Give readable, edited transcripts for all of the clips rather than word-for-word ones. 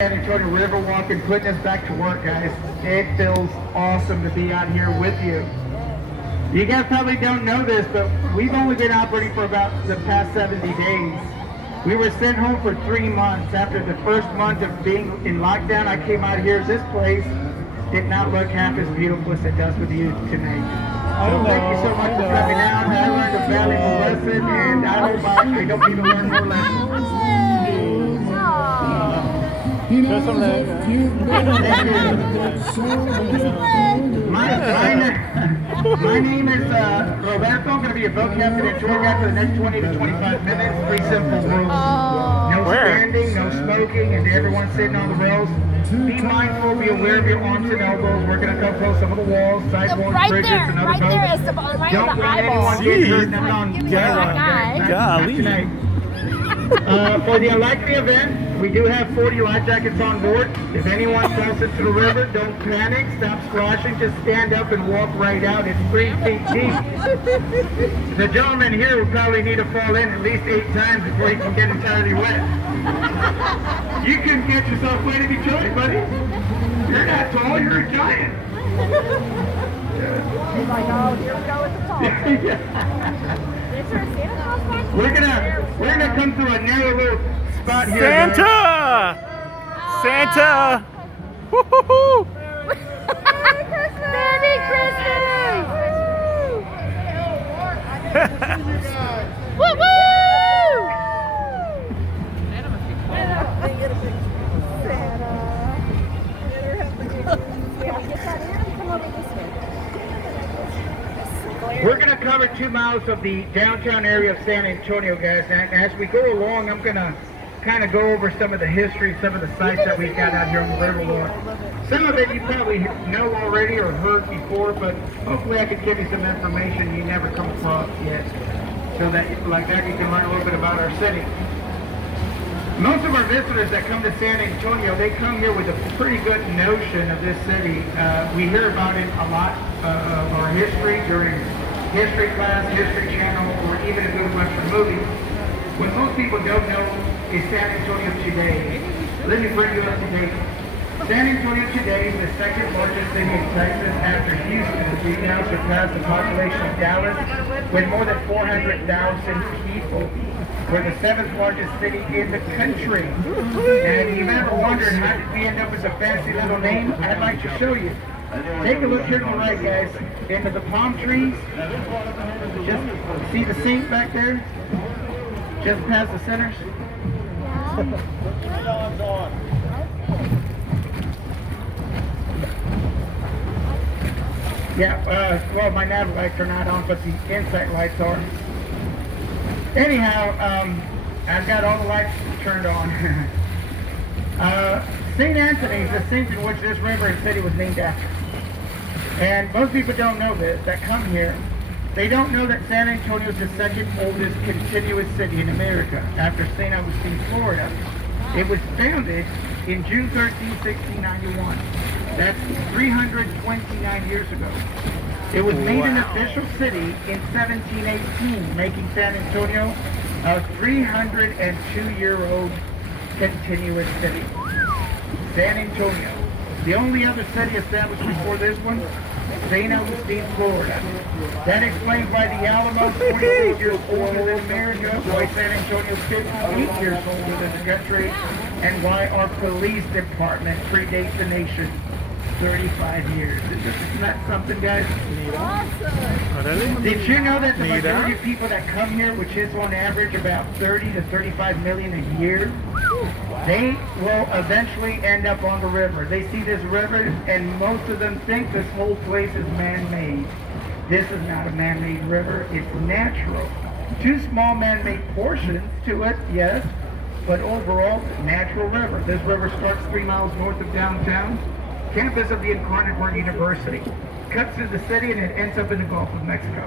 San Antonio Riverwalk and putting us back to work, guys. It feels awesome to be out here with you. You guys probably don't know this, but we've only been operating for about the past 70 days. We were sent home for 3 months. After the first month of being in lockdown, I came out here. This place did not look half as beautiful as it does with you tonight. So thank you so much for coming out. I learned a valuable lesson, and I hope I don't need to learn more lessons. Show some leg. My name is Roberto. I'm going to be your boat captain and tour guide for the next 20 to 25 minutes. Pretty simple rules. No standing, no smoking, and to everyone sitting on the rails, be mindful, be aware of your arms and elbows. We're going to come close some of the walls, sidewalks, bridges, and other boats. Don't let anyone get hurt. Not on Golly. tonight. For the unlikely event, we do have 40 life jackets on board. If anyone falls into the river, don't panic, stop splashing, just stand up and walk right out. It's 3 feet deep. The gentleman here will probably need to fall in at least 8 times before he can get entirely wet. You couldn't get yourself wet if you tried, buddy. You're not tall, you're a giant. He's like, oh, here we go with the tall. Is there a Santa Claus back there? We're gonna come through a narrow little spot here. Santa! Santa! Woo-hoo-hoo! Merry Christmas! Woo woo! We're going to cover 2 miles of the downtown area of San Antonio, guys. And as we go along, I'm going to kind of go over some of the history, some of the sites that we've got out here on the Riverwalk. Some of it you probably know already or heard before, but hopefully I can give you some information you never come across yet. So that, like that, you can learn a little bit about our city. Most of our visitors that come to San Antonio, they come here with a pretty good notion of this city. We hear about it a lot of our history during history class, history channel, or even a good Western movie. What most people don't know is San Antonio today. Let me bring you up to date. San Antonio today is the 2nd largest city in Texas after Houston. We now surpass the population of Dallas with more than 400,000 people. We're the 7th largest city in the country. And if you've ever wondered how did we end up with a fancy little name, I'd like to show you. Take a look here to the right, guys, into the palm trees. Just see the saint back there? Just past the centers? Yeah, well, my nav lights are not on, but the insight lights are. Anyhow, I've got all the lights turned on. St. Anthony's, the saint in which this river and city was named after. And most people don't know this, that come here. They don't know that San Antonio is the 2nd oldest continuous city in America, after St. Augustine, Florida. It was founded in June 13, 1691. That's 329 years ago. It was made an official city in 1718, making San Antonio a 302-year-old continuous city. San Antonio. The only other city established before this one, St. Augustine, Florida. That explains why the Alamo, 48 years older than America, why San Antonio is 58 years older than the country, and why our police department predates the nation 35 years. Isn't that something, guys? Awesome. Did you know that the majority of people that come here, which is on average about 30 to 35 million a year, they will eventually end up on the river. They see this river and most of them think this whole place is man-made. This is not a man-made river, it's natural. 2 small man-made portions to it, yes, but overall, natural river. This river starts 3 miles north of downtown, campus of the Incarnate Word University. Cuts through the city and it ends up in the Gulf of Mexico.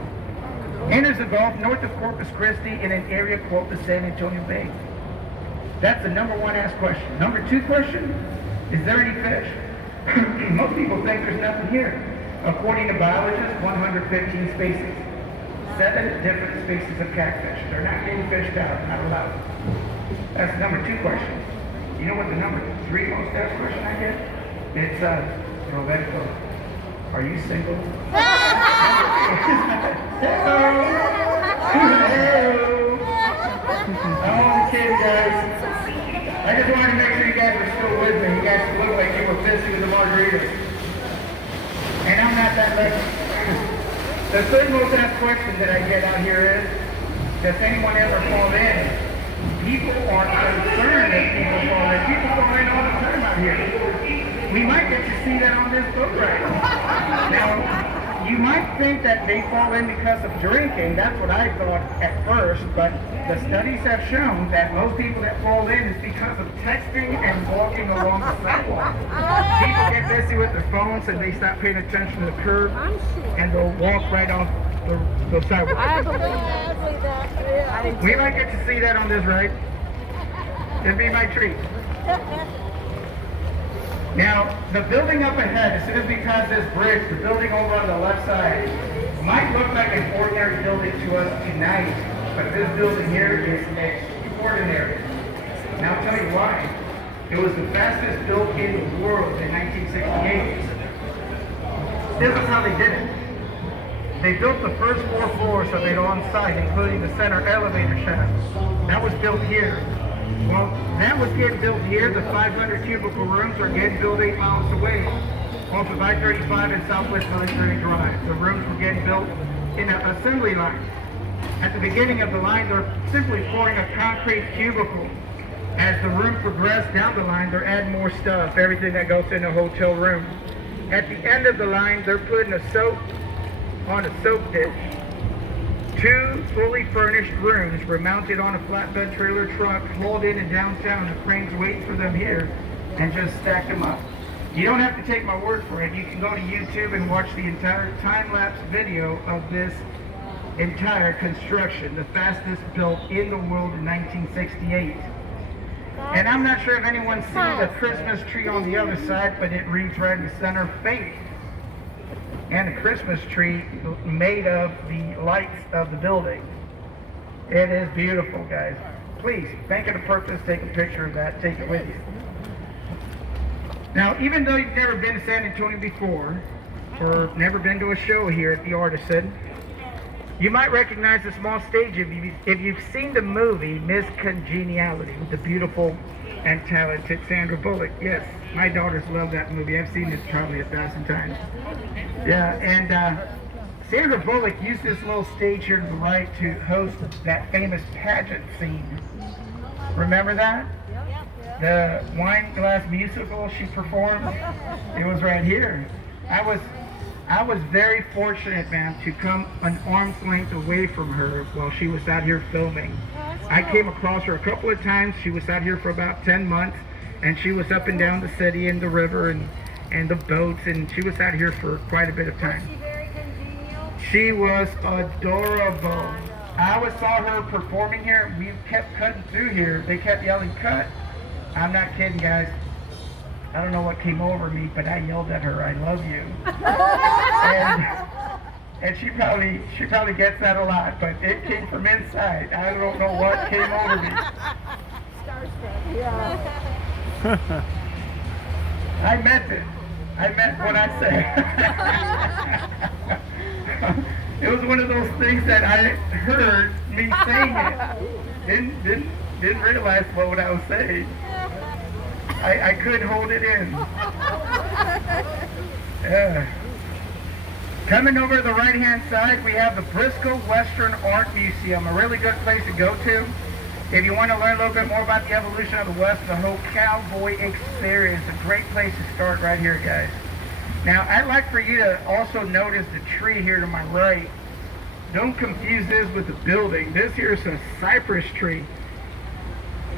Enters the Gulf north of Corpus Christi in an area called the San Antonio Bay. That's the number 1 asked question. Number 2 question, is there any fish? Most people think there's nothing here. According to biologists, 115 species. 7 different species of catfish. They're not being fished out, not allowed. That's number 2 question. You know what the number 3 most asked question I get? It's, Roberto, are you single? Hello. Hello. I'm only kidding, guys. I just wanted to make sure you guys were still with me. You guys look like you were busy with the margaritas. And I'm not that late. The third most asked question that I get out here is, does anyone ever fall in? People are concerned that people fall in. People fall in all the time out here. We might get to see that on this boat ride. Now, you might think that they fall in because of drinking. That's what I thought at first, but the studies have shown that most people that fall in is because of texting and walking along the sidewalk. People get busy with their phones and they stop paying attention to the curb and they'll walk right on the sidewalk. I believe that. We might get to see that on this ride. It'd be my treat. Now, the building up ahead, as soon as we pass this bridge, the building over on the left side might look like an ordinary building to us tonight, but this building here is extraordinary. And I'll tell you why. It was the fastest built in the world in 1968. This is how they did it. They built the first 4 floors of it on site, including the center elevator shaft. That was built here. Well, that was getting built here. The 500 cubicle rooms are getting built 8 miles away off of I-35 and Southwest Military Drive. The rooms were getting built in an assembly line. At the beginning of the line, they're simply pouring a concrete cubicle. As the room progressed down the line, they're adding more stuff, everything that goes in a hotel room. At the end of the line, they're putting a soap on a soap dish. 2 fully furnished rooms were mounted on a flatbed trailer truck, hauled in downtown. The cranes waiting for them here and just stacked them up. You don't have to take my word for it. You can go to YouTube and watch the entire time-lapse video of this entire construction, the fastest built in the world in 1968. And I'm not sure if anyone's seen the Christmas tree on the other side, but it reads right in the center, faith. And a Christmas tree made of the lights of the building. It is beautiful, guys. Please, make it a purpose, take a picture of that, take it with you. Now, even though you've never been to San Antonio before, or never been to a show here at the Artisan, you might recognize the small stage if you've seen the movie Miss Congeniality with the beautiful and talented Sandra Bullock. Yes, my daughters love that movie. I've seen it probably 1,000 times. Yeah, and Sandra Bullock used this little stage here to the right to host that famous pageant scene. Remember that? The wine glass musical she performed? It was right here. I was very fortunate, man, to come an arm's length away from her while she was out here filming. I came across her a couple of times. She was out here for about 10 months, and she was up and down the city and the river and the boats, and she was out here for quite a bit of time. Was she very congenial? She was adorable. I always saw her performing here. We kept cutting through here. They kept yelling, "Cut." I'm not kidding, guys. I don't know what came over me, but I yelled at her, "I love you." and she probably gets that a lot, but it came from inside. I don't know what came over me. Starstruck. Yeah. I meant it. I meant what I said. It was one of those things that I heard me saying it. Didn't realize what I was saying. I couldn't hold it in. Yeah. Coming over to the right-hand side, we have the Briscoe Western Art Museum, a really good place to go to. If you want to learn a little bit more about the evolution of the West, the whole cowboy experience, a great place to start right here, guys. Now, I'd like for you to also notice the tree here to my right. Don't confuse this with the building. This here is a cypress tree.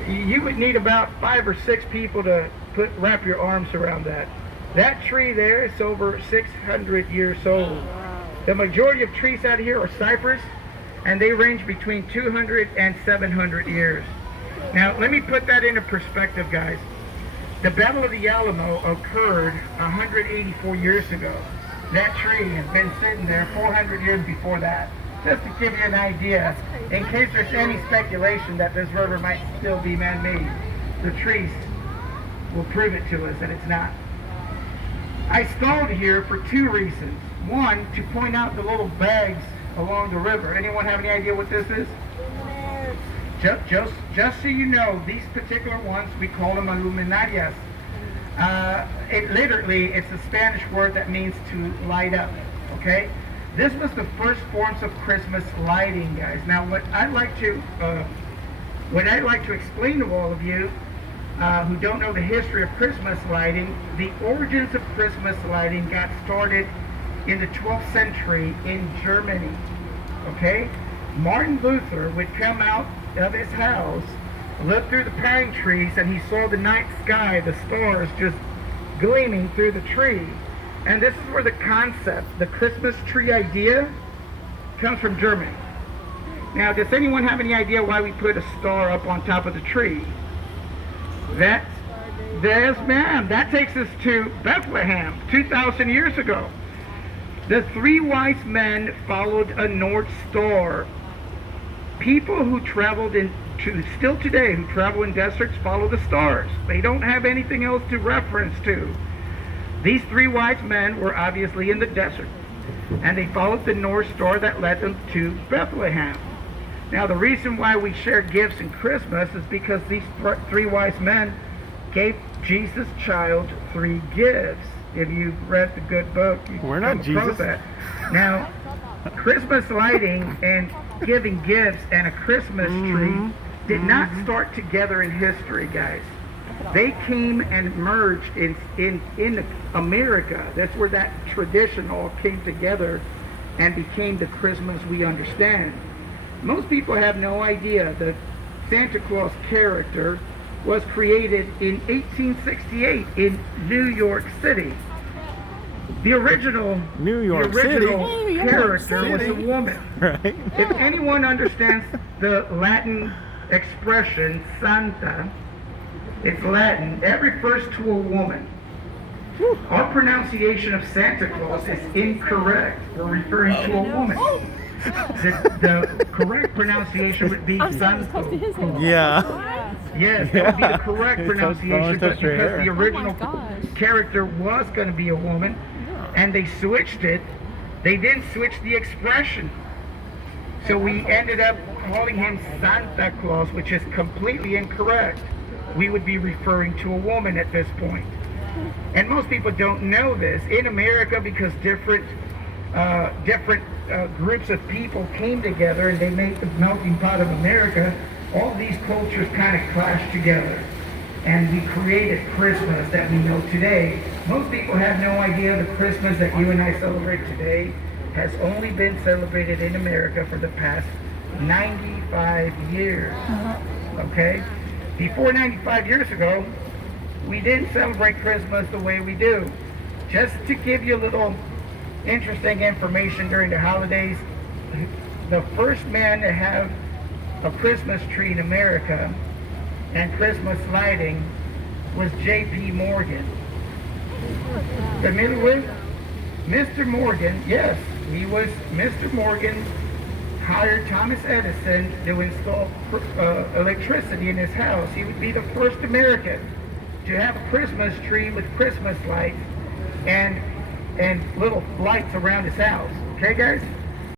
You would need about 5 or 6 people to wrap your arms around that. That tree there is over 600 years old. The majority of trees out here are cypress, and they range between 200 and 700 years. Now, let me put that into perspective, guys. The Battle of the Alamo occurred 184 years ago. That tree has been sitting there 400 years before that. Just to give you an idea, in case there's any speculation that this river might still be man-made. The trees will prove it to us that it's not. I stalled here for two reasons. One, to point out the little bags along the river. Anyone have any idea what this is? Just so you know, these particular ones, we call them luminarias. It's a Spanish word that means to light up, okay? This was the first forms of Christmas lighting, guys. Now, what I'd like to explain to all of you who don't know the history of Christmas lighting, the origins of Christmas lighting got started in the 12th century in Germany, okay? Martin Luther would come out of his house, look through the pine trees, and he saw the night sky, the stars just gleaming through the tree. And this is where the concept, the Christmas tree idea, comes from Germany. Now, does anyone have any idea why we put a star up on top of the tree? Yes, ma'am. That takes us to Bethlehem, 2,000 years ago. The three wise men followed a North Star. People who still today, who travel in deserts, follow the stars. They don't have anything else to reference to. These three wise men were obviously in the desert, and they followed the North Star that led them to Bethlehem. Now, the reason why we share gifts in Christmas is because these three wise men gave Jesus' child three gifts. If you've read the good book, you We're not come across Jesus. that. Now, Christmas lighting and giving gifts and a Christmas tree did not start together in history, guys. They came and merged in America. That's where that tradition all came together and became the Christmas we understand. Most people have no idea that Santa Claus character was created in 1868 in New York City. The original character was a woman. Right. If anyone understands the Latin expression Santa, it's Latin. It refers to a woman. Our pronunciation of Santa Claus is incorrect. We're referring to a woman. The correct pronunciation would be Santo. Yeah. Yes, that would be the correct He touched pronunciation, but touched her because hair. the original gosh. character was going to be a woman, and they switched it, they didn't switch the expression. So we ended up calling him Santa Claus, which is completely incorrect. We would be referring to a woman at this point. And most people don't know this. In America, because different groups of people came together and they made the melting pot of America, all these cultures kind of clashed together. And we created Christmas that we know today. Most people have no idea the Christmas that you and I celebrate today has only been celebrated in America for the past 95 years. Okay? Before 95 years ago, we didn't celebrate Christmas the way we do. Just to give you a little interesting information during the holidays, the first man to have a Christmas tree in America and Christmas lighting was J.P. Morgan. Familiar with Mr. Morgan? Yes, he was. Mr. Morgan hired Thomas Edison to install electricity in his house. He would be the first American to have a Christmas tree with Christmas lights and little lights around his house. Okay, guys?